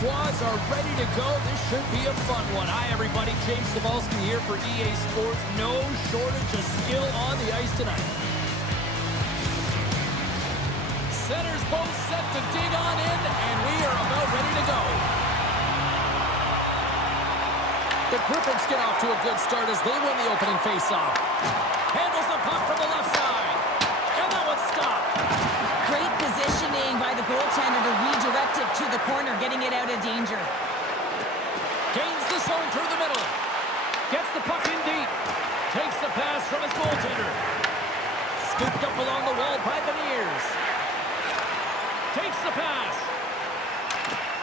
squads are ready to go. This should be a fun one. Hi, everybody. James Cybulski here for EA Sports. No shortage of skill on the ice tonight. Centers both set to dig on in, and we are about ready to go. The Griffins get off to a good start as they win the opening faceoff. Handles the puck from the left side. And that one's stopped. Great positioning by the goaltender to redirect it to the corner, getting it out of danger. Gains the zone through the middle. Gets the puck in deep. Takes the pass from his goaltender. Scooped up along the wall by Beniers. Takes the pass.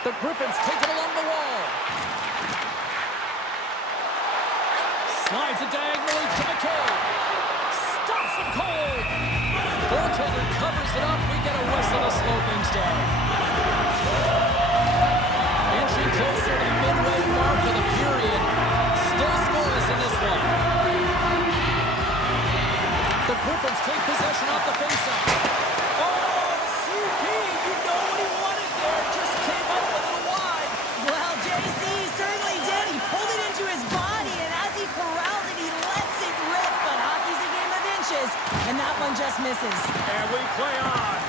The Griffins take it along the wall. Slides it diagonally to McCabe. Stops him cold. Goaltender covers it up. We get a whistle to slow things down. Inching closer to the midway mark of the period. Still scoreless in this one. The Griffins take possession off the faceoff. Oh, CP, you know what he wanted there. Just came up a little wide. Well, JC certainly did. He pulled it into his body, and as he corrals it, he lets it rip. But hockey's a game of inches, and that one just misses. And we play on.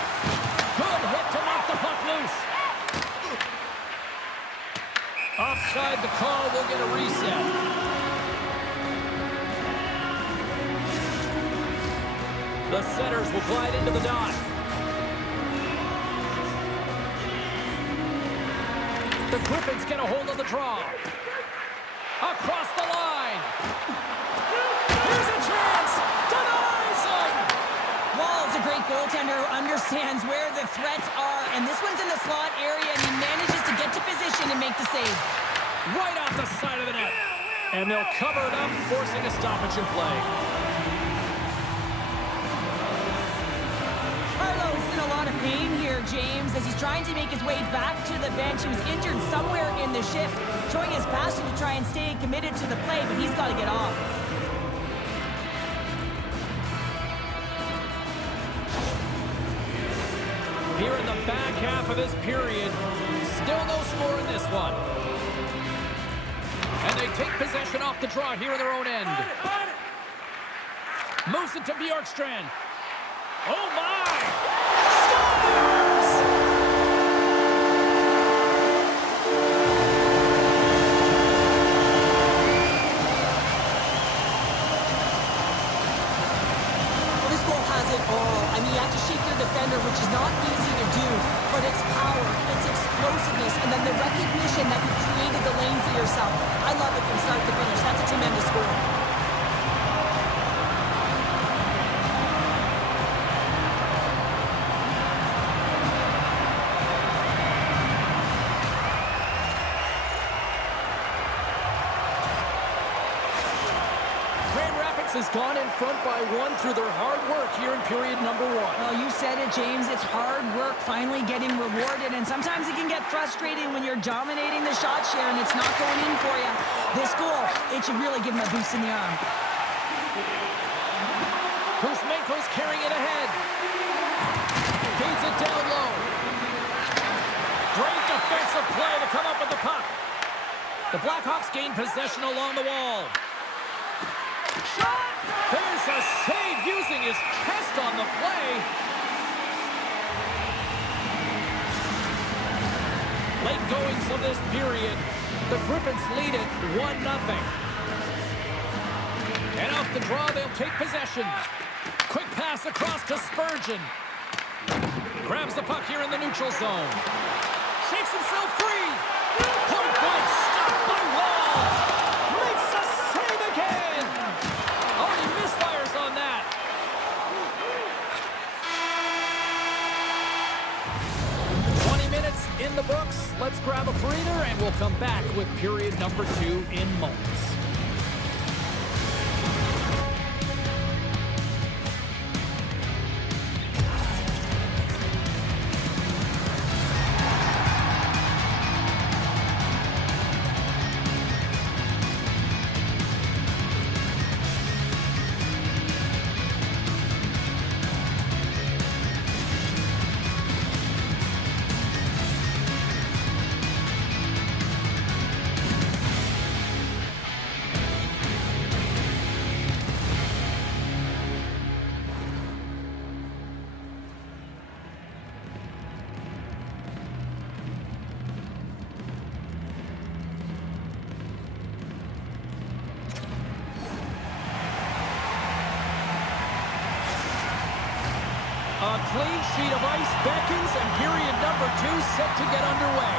Good hit to knock the puck loose. Offside the call. We'll get a reset. The Centers will glide into the dot. The Griffins get a hold of the draw. Across the line. Here's a chance. Denies him. Wall's a great goaltender who understands where the threats are, and this one's in the slot area, and he manages to get to position and make the save. Right off the side of the net. And they'll cover it up, forcing a stoppage in play. Carlo's in a lot of pain here, James, as he's trying to make his way back to the bench. He was injured somewhere in the shift, showing his passion to try and stay committed to the play, but he's got to get off. Here in the back half of this period, still no score in this one. And they take possession off the draw here in their own end. Moves it to Bjorkstrand. Oh, my! Scores! Well, this goal has it all. I mean, you have to shake your defender, which is not easy to do, but it's power, it's explosiveness, and then the recognition that you created the lane for yourself. I love it from start to finish. That's a tremendous score. Has gone in front by one through their hard work here in period number one. Well, you said it, James. It's hard work finally getting rewarded, and sometimes it can get frustrating when you're dominating the shot share and it's not going in for you. This goal, it should really give him a boost in the arm. Kuzmenko's carrying it ahead. Feeds it down low. Great defensive play to come up with the puck. The Blackhawks gain possession along the wall. Shot! There's a save using his chest on the play. Late goings of this period. The Griffins lead it 1-0. And off the draw, they'll take possession. Quick pass across to Spurgeon. Grabs the puck here in the neutral zone. Shakes himself free. Point blank stopped by Wall. Makes a save again. Oh, he misfires on that. In the books. Let's grab a breather and we'll come back with period number 2 in moments. A clean sheet of ice beckons, and period number 2 set to get underway.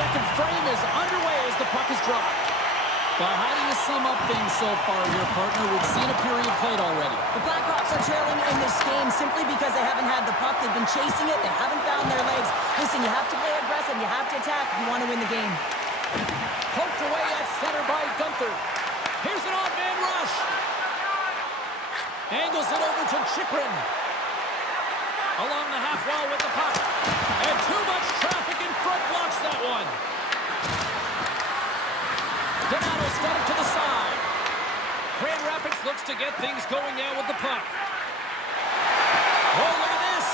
Second frame is underway as the puck is dropped. Well, how do you sum up things so far here, partner? We've seen a period played already. The Blackhawks are trailing in this game simply because they haven't had the puck. They've been chasing it. They haven't found their legs. Listen, you have to play aggressive. You have to attack if you want to win the game. Poked away at center by Gunther. Here's an odd-man rush. Angles it over to Chychrun. Along the half wall with the puck. And too much traffic in front blocks that one. Donato's got it to the side. Grand Rapids looks to get things going now with the puck. Oh, look at this.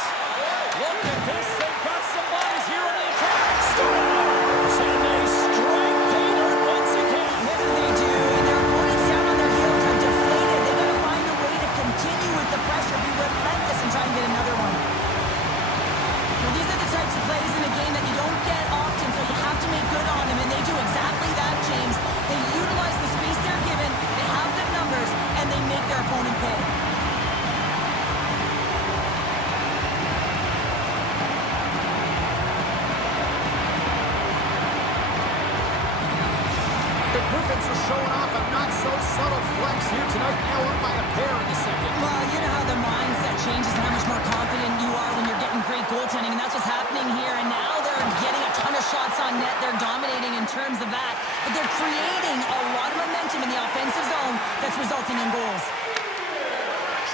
Look at this. They've got some bodies here on the attack. Scores! And they strike pay dirt once again. Yes, they do. And their opponents down on their heels are deflated. They've got to find a way to continue with the pressure, be relentless, and try and get another one. Now, these are the types of plays in a game that you don't get often, so you have to make good on them, and they do exactly that, James. They utilize the space they're given, they have the numbers, and they make their opponent pay. The Griffins are showing off a not-so-subtle flex here tonight, now up by a pair in the second. Well, you know how the mindset changes and how much more confident you are when you're getting great goaltending, and that's what's happening here. And now they're getting a ton of shots on net. They're dominating in terms of that, but they're creating a lot of momentum in the offensive zone that's resulting in goals.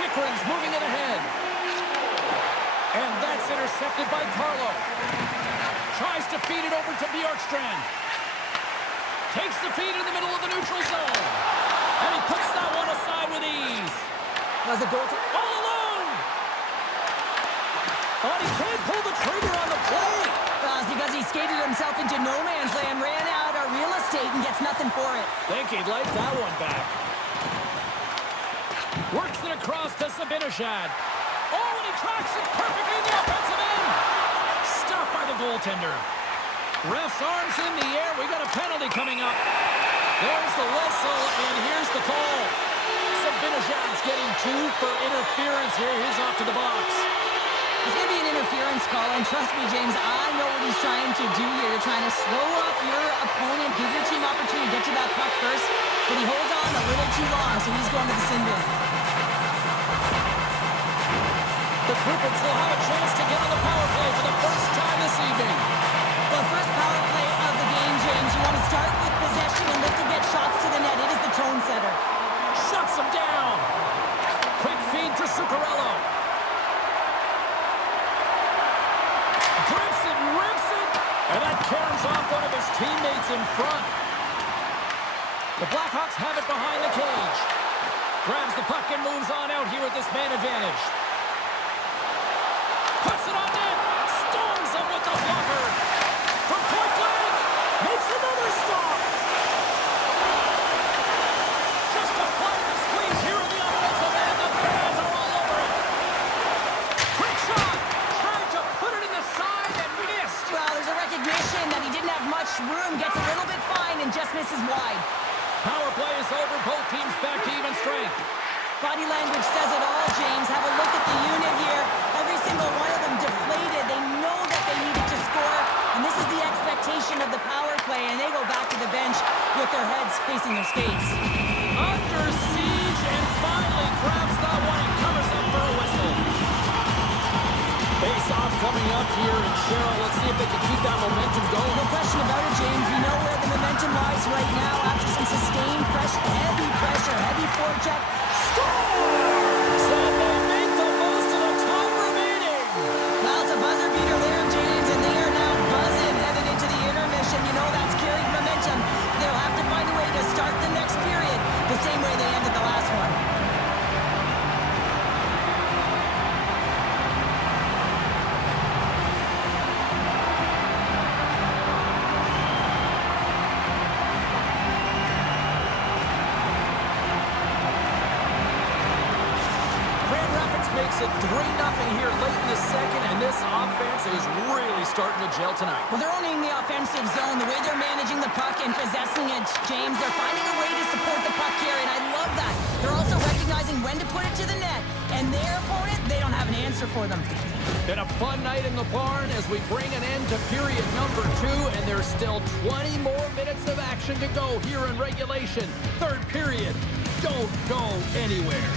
Chychrun's moving it ahead. And that's intercepted by Carlo. Tries to feed it over to Bjorkstrand. Takes the feed in the middle of the neutral zone. And he puts that one aside with ease. Was a goal All alone! But he can't pull the trigger on the play. Well, it's because he skated himself into no man's land, ran out of real estate, and gets nothing for it. Think he'd like that one back. Works it across to Zibanejad. Oh, and he tracks it perfectly in the offensive end. Stopped by the goaltender. Ref's arms in the air. We got a penalty coming up. There's the whistle, and here's the call. Zibanejad's getting 2 for interference here. He's off to the box. It's going to be an interference call, and trust me, James, I know what he's trying to do here. You're trying to slow up your opponent, give your team opportunity to get to that puck first, but he holds on a little too long, so he's going to the sin bin. The Griffins will have a chance to get on the power play for the first time this evening. Well, first power play of the game, James. You want to start with possession and look to get shots to the net. It is the tone setter. Shuts him down. Quick feed to Zuccarello. Grips it, rips it, and that carries off one of his teammates in front. The Blackhawks have it behind the cage. Grabs the puck and moves on out here with this man advantage. Puts it on net. Storms him with the blocker. From point blank. Makes another stop. Just applying the squeeze here in the offensive end. The fans are all over it. Quick shot. Tried to put it in the side and missed. Well, there's a recognition that he didn't have much room. Gets a little bit fine and just misses wide. Power play is over. Both teams back to even strength. Body language says it all, James. Have a look at the unit here. Every single one of them deflated. They know that they needed to score, and this is the expectation of the power play, and they go back to the bench with their heads facing their skates. Under siege, and finally grabs that one and covers up for a whistle. Face-off coming up here in Cheryl. Let's see if they can keep that momentum going. No question about it, James. We know where the momentum lies right now after some sustained pressure, heavy forecheck. Scores! And they make the most of the time remaining. Well, it's a buzzer beater there, James, and they are now buzzing headed into the intermission. You know that's carried momentum. They'll have to find a way to start the next period the same way they ended the last one. Makes it 3-0 here late in the second, and this offense is really starting to gel tonight. Well, they're owning the offensive zone, the way they're managing the puck and possessing it, James. They're finding a way to support the puck here, and I love that. They're also recognizing realizing when to put it to the net. And their opponent, they don't have an answer for them. Been a fun night in the barn as we bring an end to period number 2, and there's still 20 more minutes of action to go here in regulation. Third period. Don't go anywhere.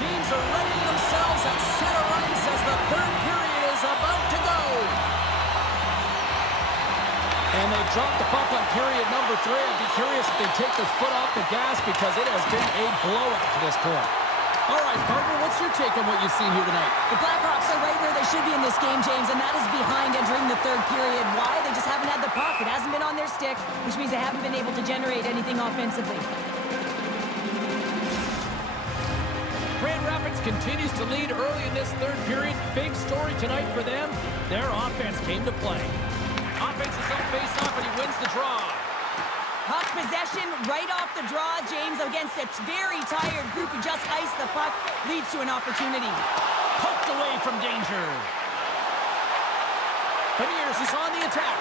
Teams are readying themselves at center ice as the third period is about to go. And they dropped the puck on period number 3. I'd be curious if they take their foot off the gas because it has been a blowout to this point. All right, partner, what's your take on what you've seen here tonight? The Blackhawks are right where they should be in this game, James, and that is behind entering the third period. Why? They just haven't had the puck. It hasn't been on their stick, which means they haven't been able to generate anything offensively. Grand Rapids continues to lead early in this third period. Big story tonight for them. Their offense came to play. Offense is on face-off, and he wins the draw. Puck possession right off the draw, James, against a very tired group who just iced the puck, leads to an opportunity. Poked away from danger. Beniers is on the attack.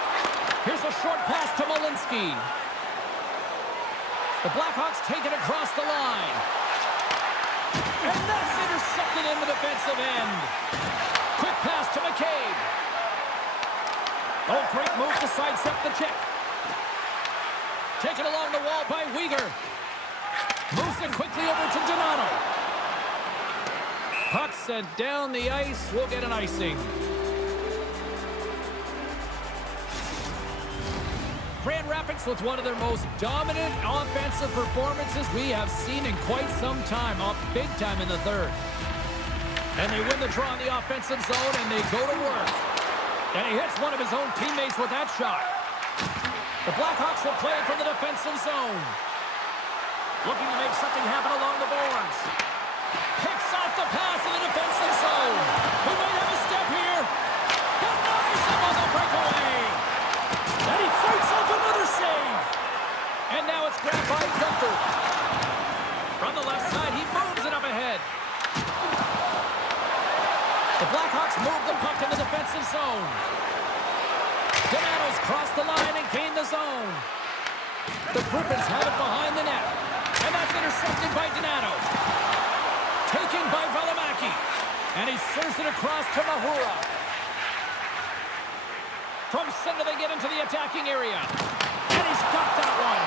Here's a short pass to Malinsky. The Blackhawks take it across the line. And that's intercepted in the defensive end. Quick pass to McCabe. Oh, great move to sidestep the check. Taken along the wall by Weegar. Moves it quickly over to Donato. Puck sent down the ice. We'll get an icing. Grand Rapids with one of their most dominant offensive performances we have seen in quite some time, up big time in the third. And they win the draw in the offensive zone, and they go to work. And he hits one of his own teammates with that shot. The Blackhawks will play it from the defensive zone. Looking to make something happen along the boards. Picks off the pass in the defensive zone. He might have a step here. Denies him on the breakaway. And he fights off another save. And now it's grabbed by Gunther. From the left side, he moves it up ahead. The Blackhawks move the puck in the defensive zone. Donato's crossed the line and gained the zone. The Griffins have it behind the net. And that's intercepted by Donato. Taken by Valimaki. And he serves it across to Mahura. From center, they get into the attacking area. And he's got that one.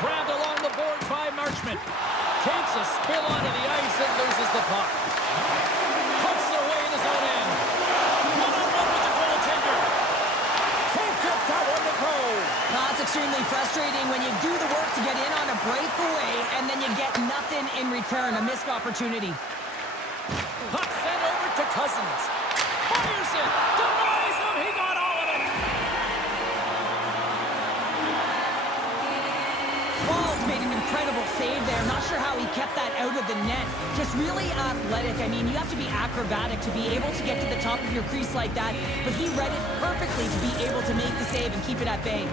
Grabbed along the board by Marchment. Takes a spill onto the ice and loses the puck. Puts it away in his own end. One-on-one with the goaltender. Can't get that one to go. That's extremely frustrating when you do the work to get in on a breakaway and then you get nothing in return, a missed opportunity. Puck sent over to Cousins. Fires it. Denies him. He got all of it. Ball's made an incredible save there. Not sure how he kept that out of the net. Just really athletic. I mean, you have to be acrobatic to be able to get to the top of your crease like that. But he read it perfectly to be able to make the save and keep it at bay.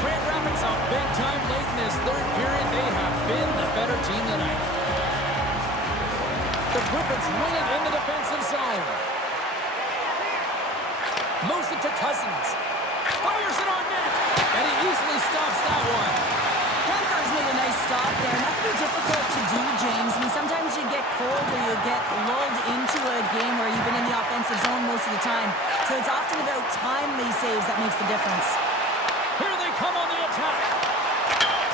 Grand Rapids up big time late in this third period. They have been the better team tonight. The Griffins win it in the defensive zone. Moves it to Cousins. Fires it on net. And he easily stops that one. Denver's made a nice stop there. Not to be difficult to do, James. I mean, sometimes you get cold or you get lulled into a game where you've been in the offensive zone most of the time. So it's often about timely saves that makes the difference. Here they come on the attack.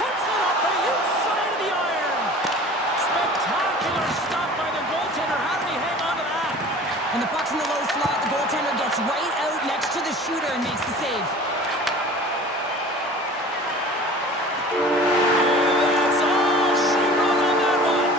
Puts it up the inside of the iron. Spectacular stop by the goaltender. How did he hang on to that? When the puck's in the low slot, the goaltender gets right out next to the shooter and makes the save. And that's all she wrote on that one.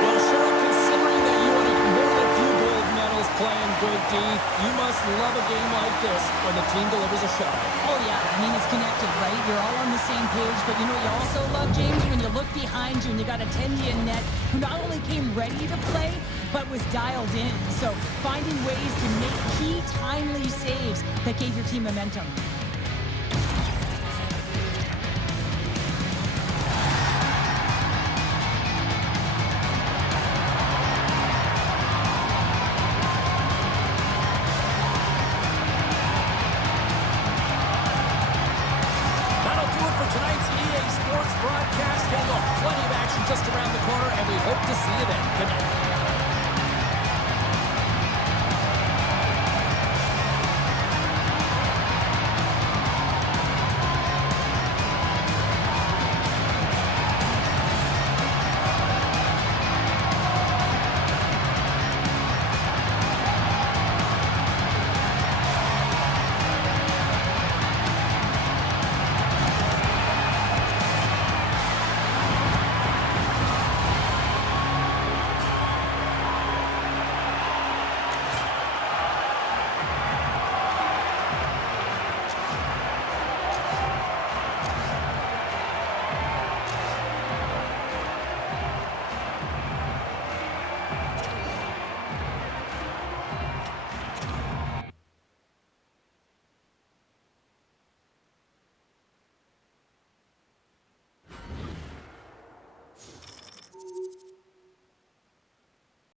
Well, Cheryl, considering that you won more than a few gold medals playing good Steve, you must love a game like this when the team delivers a shot. Oh, yeah. I mean, it's connected, right? You're all on the same page. But you know what you also love, James? When you look behind you and you got a Tendy in net who not only came ready to play, but was dialed in. So finding ways to make key, timely saves that gave your team momentum. Sports broadcast. We'll have plenty of action just around the corner, and we hope to see you then. Good night.